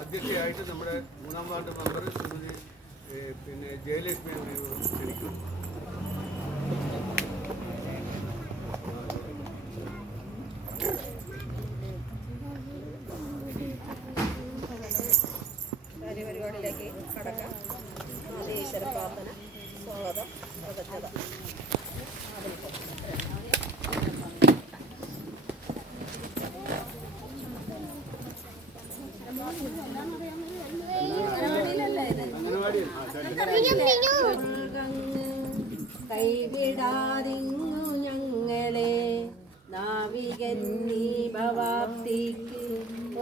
അധ്യക്ഷയായിട്ട് നമ്മുടെ 3-ാം ward member Shrimati Jayalakshmi ക്ഷണിക്കുന്നു. പരിപാടിയിലേക്ക് കടക്കാം. ആദ്യ ഈശ്വര പ്രാർത്ഥന, സ്വാഗതം, കൃതജ്ഞത. കൈവിടാതിങ്ങു ഞങ്ങളെ നാവികൻ നീ ഭവാപ്തിക്ക്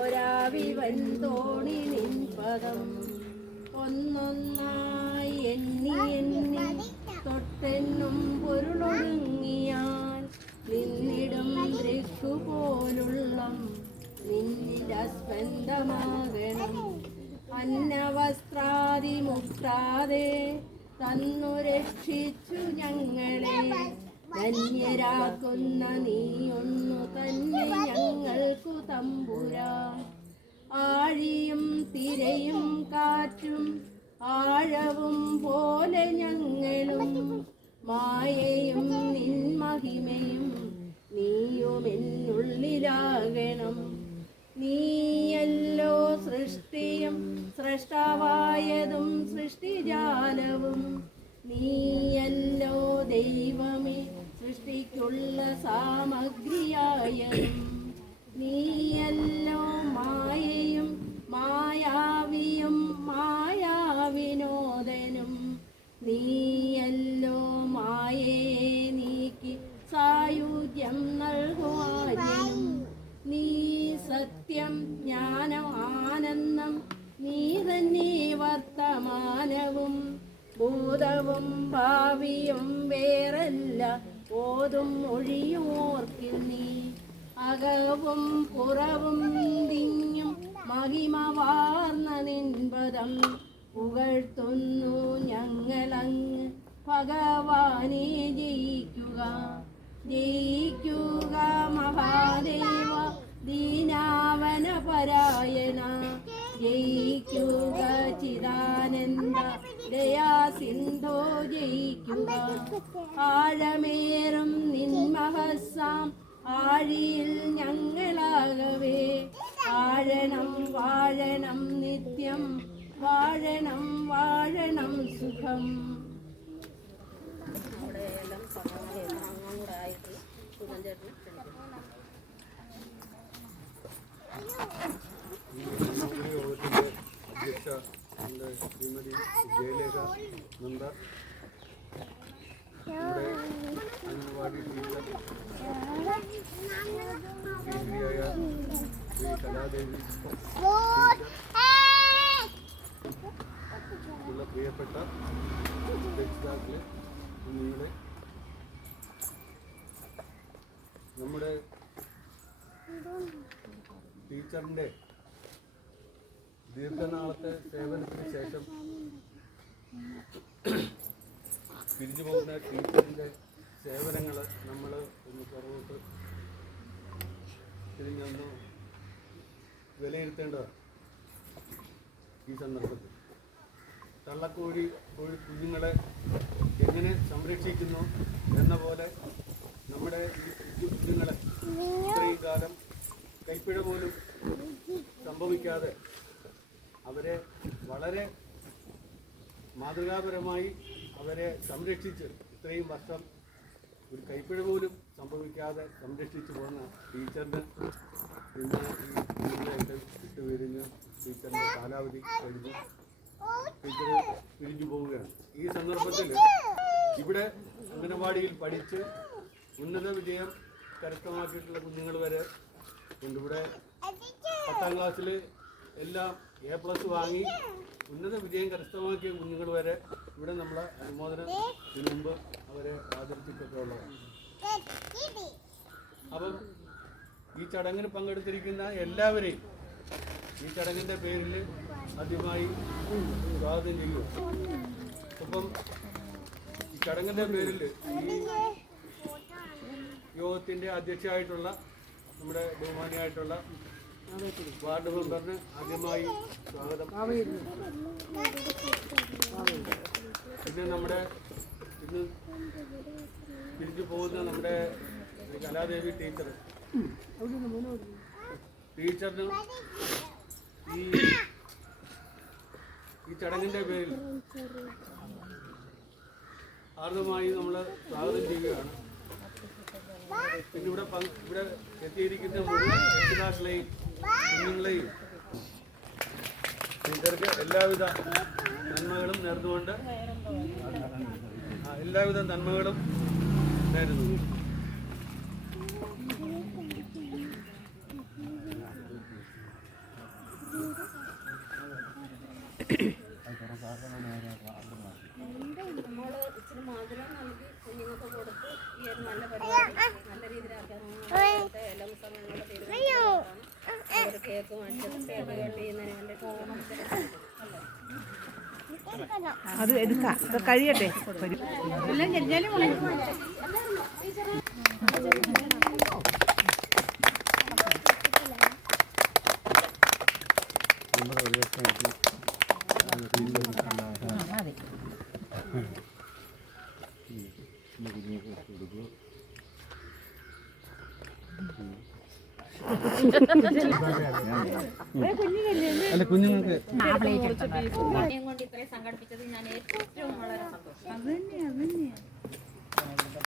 ഒരാവി വൻതോണി നിൻ പദം ഒന്നൊന്നായി എണ്ണി എണ്ണി തൊട്ടെന്നും പൊരുളൊടുങ്ങിയാൽ നിന്നിടും ദൃക്കുപോലുള്ള നിന്നിലസ്പന്ദമാകണം. അന്നവസ്ത്രാദി മുക്താതെ തന്നു രക്ഷിച്ചു ഞങ്ങളെ ധന്യരാക്കുന്ന നീ ഒന്നു തന്നെ ഞങ്ങൾക്കു തമ്പുരാൻ. ആഴിയും തിരയും കാറ്റും ആഴവും പോലെ ഞങ്ങളും മായയും നിൻ മഹിമയും നീയുമെന്നുള്ളിലാകണം. നീയല്ലോ സൃഷ്ടിയും സൃഷ്ടാവായതും സൃഷ്ടിജാലവും നീയല്ലോ ദൈവമേ സൃഷ്ടിക്കുള്ള സാമഗ്രിയായതും നീയല്ലോ മായയും മായാവിയും മായാവിനോദനും നീയല്ലോ മായയെ നീക്കി സായുജ്യം നൽകുവാനും. നീ സത്യം ജ്ഞാനം ആനന്ദം നീ തന്നെ വർത്തമാനവും ഭൂതവും ഭാവിയും വേറല്ല ഓതും ഒഴിയോർക്കിൽ നീ. അകവും പുറവും തിഞ്ഞും മഹിമവാർന്ന നിൻപദം പുകഴ്ത്തുന്നു ഞങ്ങളങ്ങ് ഭഗവാനെ. ജയിക്കുക ജയിക്കുക മഹാദേവ ദീനാവന പരായണ. ജയിക്കുക ചിദാനന്ദ ദയാ സിന്ധോ. ജയിക്കുക ആഴമേറും നിൻമഹസാം ആഴിയിൽ ഞങ്ങളാകവേ. ആഴണം വാഴണം നിത്യം വാഴണം വാഴണം സുഖം. അവിടെ എല്ലാം അങ്ങോട്ടായിട്ട് സുഖം ചേട്ടൻ അധ്യക്ഷ ശ്രീമതി ജയലേഖ നന്ദർ, നമ്മുടെ അംഗൻവാടി ടീച്ചർ കേന്ദ്രീയായ ശ്രീ കലാദേവി, ഉള്ള പ്രിയപ്പെട്ട രക്ഷിതാക്കളെ, കുഞ്ഞുങ്ങളെ, നമ്മുടെ ടീച്ചറിൻ്റെ ദീർഘനാളത്തെ സേവനത്തിന് ശേഷം പിരിഞ്ഞു പോകുന്ന ടീച്ചറിൻ്റെ സേവനങ്ങൾ നമ്മൾ ഒന്ന് പുറകോട്ട് തിരിഞ്ഞൊന്ന് വിലയിരുത്തേണ്ടതാണ്. ഈ സന്ദർഭത്തിൽ തള്ളക്കോഴി കുഞ്ഞുങ്ങളെ എങ്ങനെ സംരക്ഷിക്കുന്നു എന്ന പോലെ നമ്മുടെ ഈ കുഞ്ഞുങ്ങളെ ഇത്രയും കാലം കൈപ്പിഴ പോലും സംഭവിക്കാതെ അവരെ വളരെ മാതൃകാപരമായി അവരെ സംരക്ഷിച്ച് ഇത്രയും വർഷം ഒരു കൈപ്പിഴ പോലും സംഭവിക്കാതെ സംരക്ഷിച്ചു പോകുന്ന ടീച്ചറിന് ഇന്ന് ഈ കുഞ്ഞുങ്ങളായിട്ട് വിട്ടുപിരിഞ്ഞ് ടീച്ചറിൻ്റെ കാലാവധി കഴിഞ്ഞ് ടീച്ചർ പിരിഞ്ഞു പോവുകയാണ്. ഈ സന്ദർഭത്തിൽ ഇവിടെ അംഗനവാടിയിൽ പഠിച്ച് ഉന്നത വിജയം കരസ്ഥമാക്കിയിട്ടുള്ള കുഞ്ഞുങ്ങൾ വരെ ഉണ്ട്. ഇവിടെ 10ാം ക്ലാസ്സിൽ എല്ലാം A+ വാങ്ങി ഉന്നത വിജയം കരസ്ഥമാക്കിയ കുഞ്ഞുങ്ങൾ വരെ ഇവിടെ നമ്മളെ അനുമോദനത്തിന് മുമ്പ് അവരെ ആദരിച്ചിട്ടൊക്കെ ഉള്ളതാണ്. അപ്പം ഈ ചടങ്ങിന് പങ്കെടുത്തിരിക്കുന്ന എല്ലാവരെയും ഈ ചടങ്ങിൻ്റെ പേരിൽ ആദ്യമായി സ്വാഗതം ചെയ്യുക. അപ്പം ഈ ചടങ്ങിന്റെ പേരിൽ ഈ യോഗത്തിന്റെ അധ്യക്ഷയായിട്ടുള്ള നമ്മുടെ ബഹുമാനിയായിട്ടുള്ള വാർഡ് മെമ്പറിന് ആദ്യമായി സ്വാഗതം. പിന്നെ നമ്മുടെ ഇന്ന് തിരിച്ചു പോകുന്ന നമ്മുടെ കലാദേവി ടീച്ചറിന് ഈ ചടങ്ങിന്റെ പേരിൽ ആർദ്രമായി നമ്മൾ സ്വാഗതം ചെയ്യുകയാണ്. പിന്നെ ഇവിടെ എത്തിയിരിക്കുന്ന മുഴുവൻ രക്ഷിതാക്കളെയും കുഞ്ഞുങ്ങളെയും ടീച്ചർക്ക് എല്ലാവിധ നന്മകളും നേർന്നുകൊണ്ട് എല്ലാവിധ നന്മകളും നേരുന്നു. നമ്മൾ ഇച്ചിരി മധുരം നൽകി കുഞ്ഞുങ്ങൾക്ക് കൊടുത്ത് ഈ ഒരു നല്ല പരിപാടി നല്ല രീതിയിലാക്കാൻ എല്ലാ സമയങ്ങളുടെ തീരുമാനമാണ്. ഒരു കേക്ക് മേടിച്ചത് കേക്ക് കട്ട് ചെയ്യുന്നതിന് വേണ്ടി അത് എടുക്കാം, കഴിയട്ടെ. എല്ലാം കഴിഞ്ഞാലും കുഞ്ഞുങ്ങൾക്ക് കൊണ്ട് ഇത്രയും സംഘടിപ്പിച്ചത് ഞാൻ ഏറ്റവും വളരെ സന്തോഷം.